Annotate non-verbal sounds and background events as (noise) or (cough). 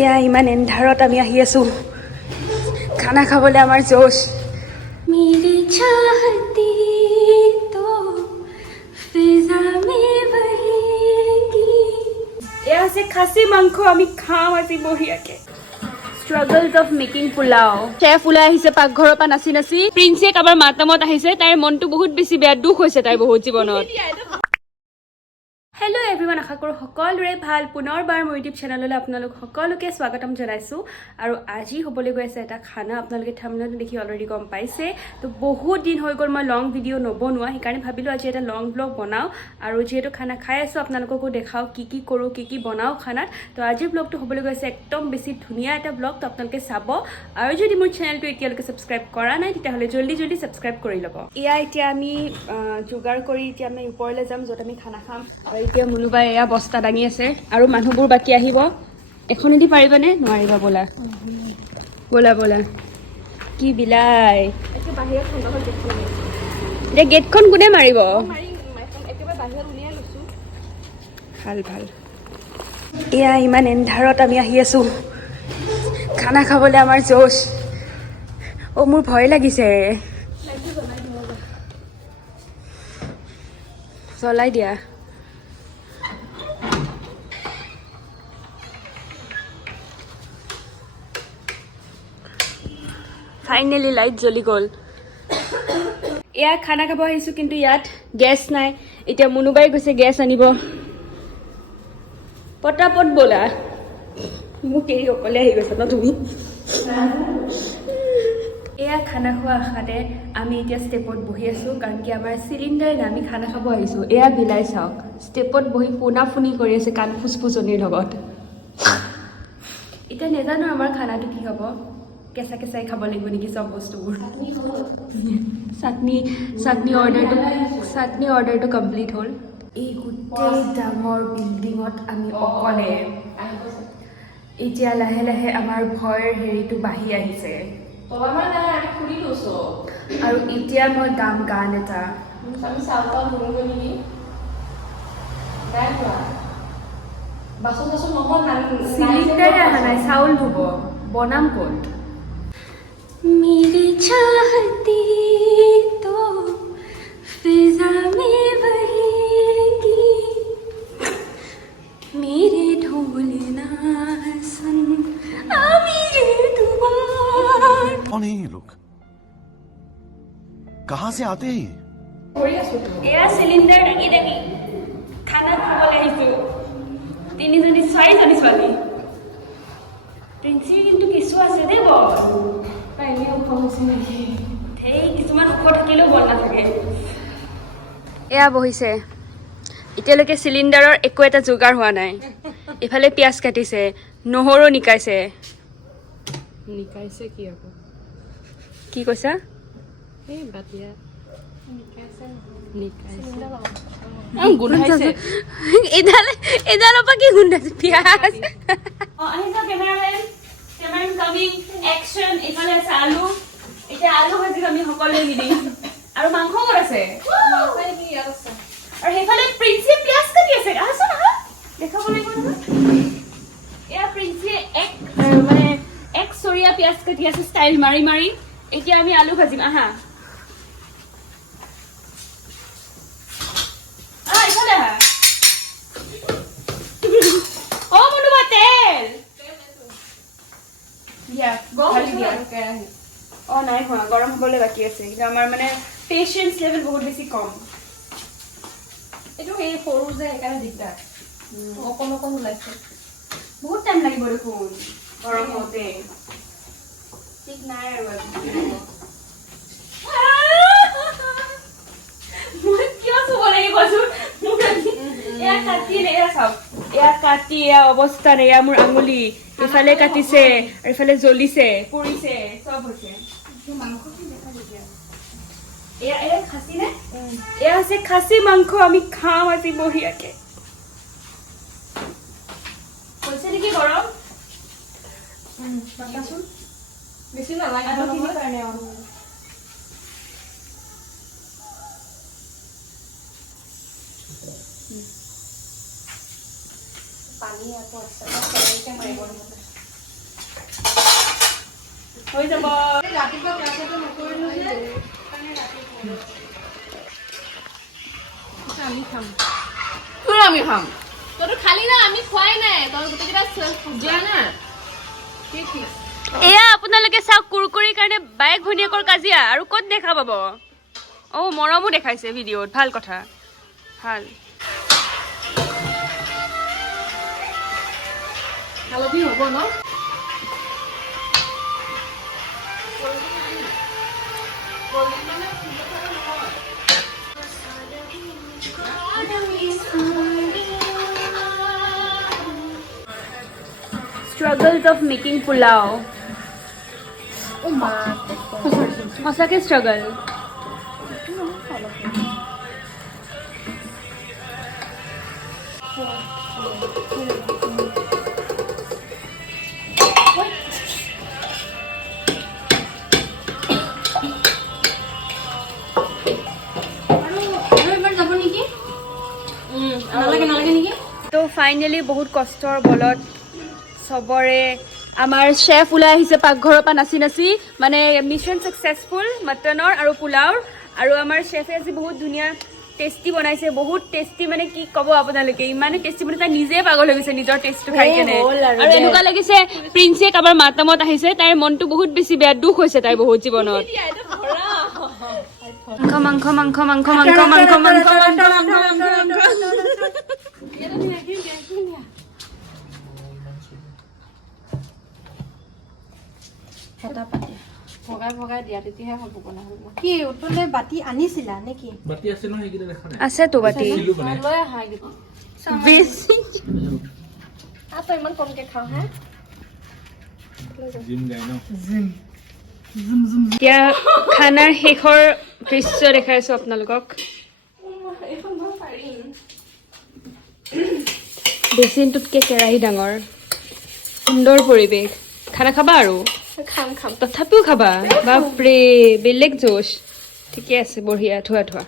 এয়া ইমান এন্ধাৰত আমি আহি আছোঁ। খানা খাবলৈ আমাৰ জোশ। মেৰি চাহতি এয়া হৈছে খাচী মাংস আমি খাম আজি বঢ়িয়াকে struggles of making pulao chef ওলাই আহিছে পাকঘৰৰ পৰা নাচি নাচি। প্ৰিন্সে কাৰোবাৰ মাতামত আহিছে তাইৰ মনটো বহুত বেছি বেয়া দুখ হৈছে তাইৰ বহুত জীৱনত। হেল্ল' এভৰিৱান আশা কৰোঁ সকলোৰে ভালো। পুনৰবাৰ মোৰ ইউটিউব চেনেললৈ আপোনালোক সকলোকে স্বাগতম জনাইছোঁ। আৰু আজি হ'বলৈ গৈ আছে এটা খানা, আপোনালোকে থামনেলটো দেখি অলৰেডি গম পাইছে। তো বহুত দিন হৈ গ'ল মই লং ভিডিঅ' নবনোৱা, সেইকাৰণে ভাবিলোঁ আজি এটা লং ব্লগ বনাওঁ। আৰু যিহেতু খানা খাই আছোঁ, আপোনালোককো দেখাওঁ কি কি কৰোঁ, কি কি বনাওঁ খানাত। তো আজিৰ ব্লগটো হ'বলৈ গৈছে একদম বেছি ধুনীয়া এটা ব্লগ তো আপোনালোকে চাব। আৰু যদি মোৰ চেনেলটো এতিয়ালৈকে ছাবস্ক্ৰাইব কৰা নাই, তেতিয়াহ'লে জল্দি জল্দি ছাবস্ক্ৰাইব কৰি ল'ব। এয়া এতিয়া আমি যোগাৰ কৰি এতিয়া আমি ওপৰলৈ যাম, য'ত আমি খানা খাম। এতিয়া মুনুবাই এয়া বস্তা দাঙি আছে আৰু মানুহবোৰ বাকী আহিব। এখনেদি পাৰিবানে? নোৱাৰিবা ব'লা। ব'লা ব'লা। কি বিলাই। এতিয়া গেটখন কোনে মাৰিব? ভালো ভালো। এয়া ইমান এন্ধাৰত আমি আহি আছো। খানা খাবলৈ আমাৰ জোচ অ' মোৰ ভয় লাগিছে। জ্বলাই দিয়া। ফাইনেলি লাইট জ্বলি গ'ল এয়া খানা খাব আহিছোঁ কিন্তু ইয়াত গেছ নাই। এতিয়া মুনুবাই গৈছে গেছ আনিব। পটাপট ব'লা। মোক এৰি অকলে আহি গৈছা ন তুমি? এয়া খানা খোৱা আশাতে আমি এতিয়া ষ্টেপত বহি আছোঁ কাৰণ কি আমাৰ চিলিণ্ডাৰ নাই আমি খানা খাব আহিছোঁ। এয়া বিলাই চাওক। ষ্টেপত বহি পোনা ফুনি কৰি আছে কাণ ফুচফুচনিৰ লগত। এতিয়া নেজানো আমাৰ খানাটো কি হ'ব। কেঁচা কেঁচাই খাব লাগিব নেকি চব বস্তুবোৰ? চাটনি চাটনি অৰ্ডাৰটো চাটনি অৰ্ডাৰটো কমপ্লিট হ'ল। এই গোটেই ডাঙৰ বিল্ডিঙত আমি অকলে। এতিয়া লাহে লাহে আমাৰ ভয়ৰ হেৰিটো বাঢ়ি আহিছে। আৰু এতিয়া মই গাম গান এটা। চিলিণ্ডাৰে অহা নাই চাউল ধুব। বনাম ক'ত? मेरी चाहती तो फिजा में बहेगी मेरे ढोलना सुन मेरे दुबार कौन है ये लोग कहां से आते हैं ये কৰি আছো তো এয়া চিলিণ্ডাৰ দাঙি দাঙি খানা খাবলৈ আহিছোঁ তিনিজনী চাৰিজনী ছোৱালী প্ৰিন্সিৰ কিন্তু কিছু আছে দেই এয়া বহিছে। এতিয়ালৈকে চিলিণ্ডাৰৰ একো এটা যোগাৰ হোৱা নাই। ইফালে পিঁয়াজ কাটিছে নহৰু নিকাইছে। নিকাইছে কি আকৌ? কি কৈছা? (laughs) এডালৰ পৰা কি গোন্ধাইছে? পিঁয়াজ। কেমেৰামেন কেমেৰামেন কামিং একশ্যন এইফালে আছে আলু। এতিয়া আলু ভাজিম আমি সকলোৱে মিলি। আৰু মাংস ক'ত আছে? আৰু সেইফালে প্ৰিন্সিয়ে পিঁয়াজ কাটি আছে। আহাচোন আহা। দেখাব লাগিব নহয়। এয়া প্ৰিন্সিয়ে এক মানে এক চৰিয়া পিঁয়াজ কাটি আছে ষ্টাইল মাৰি মাৰি। এতিয়া আমি আলু ভাজিম। আহা। দিয়া ঢালি দিয়া। অ নাই হোৱা গৰম হ'বলৈ বাকী আছে। কিন্তু আমাৰ মানে পেচেঞ্চ লেভেল বহুত বেছি কম। এইটো সেই সৰু যে সেইকাৰণে দিগদাৰ। অকণ অকণ ওলাইছে। বহুত টাইম লাগিব দেখোন গৰম হওঁতে। ঠিক নাই আৰু মই কিয় চুব এয়া কাটি এয়া চাওক। এয়া কাটি এয়া অৱস্থাত এয়া মোৰ আঙুলি। ইফালে কাটিছে আৰু ইফালে জ্বলিছে পুৰিছে চব হৈছে। এয়া হৈছে খাচী মাংস আমি খাম আজি বঢ়িয়াকে হৈছে নেকি গৰম বেছি নালাগে। পানী আকৌ আছে হৈ যাব। ৰাতিপুৱা ক্লাছতে নকৰিলো যে আমি খাম তোৰ আমি খাম তইতো খালি না আমি খোৱাই নাই তই গোটেইকেইটা এয়া আপোনালোকে চাওক কুৰকুৰিৰ কাৰণে বায়েক ভনীয়েকৰ কাজিয়া। আৰু ক'ত দেখা পাব? অঁ মৰমো দেখাইছে ভিডিঅ'ত। ভালো কথা। ভালো। হালধি হ'ব ন? struggles of making pulao. Uma. Masakit struggle. Thank you. Finally বহুত কষ্টৰ বলত চবৰে আমাৰ চেফ ওলাই আহিছে পাকঘৰৰ পৰা নাচি নাচি মানে মিছন ছাকচেছফুল মটনৰ আৰু পোলাওৰ আৰু আমাৰ চেফে আজি বহুত ধুনীয়া টেষ্টি বনাইছে বহুত টেষ্টি মানে কি ক'ব আপোনালোকে ইমানে টেষ্টি মানে তাই নিজে পাগল হৈ গৈছে নিজৰ টেষ্টটো খাই কেনে আৰু এনেকুৱা লাগিছে প্ৰিন্সে কাৰোবাৰ মাতামত আহিছে তাইৰ মনটো বহুত বেছি বেয়া দুখ হৈছে তাইৰ বহুত জীৱনত মাংস মাংস মাংস মাংস মাংস মাংস মাংস মাংস ভগাই ভগাই দিয়া তেতিয়াহে হ'ব বনা হ'ব কি উতলে বাতি আনিছিলা নেকি বাতি আছে নহয় সেইকেইটা দেখা নাই। আছেতো বাতি। দিলো মানে। লৈ আহা এইকেইটা বেছি আহ তই ইমান কমকে খাওঁ হে? জিম গাই ন? এতিয়া খানাৰ শেষৰ দৃশ্য দেখাইছো আপোনালোকক। বেচিনটোতকে কেৰাহী ডাঙৰ? সুন্দৰ পৰিৱেশ। খানা খাবা আৰু? খাম খাম। তথাপিও খাবা। বাপৰে বেলেগ জোচ ঠিকে আছে বঢ়িয়া। ধোৱা ধোৱা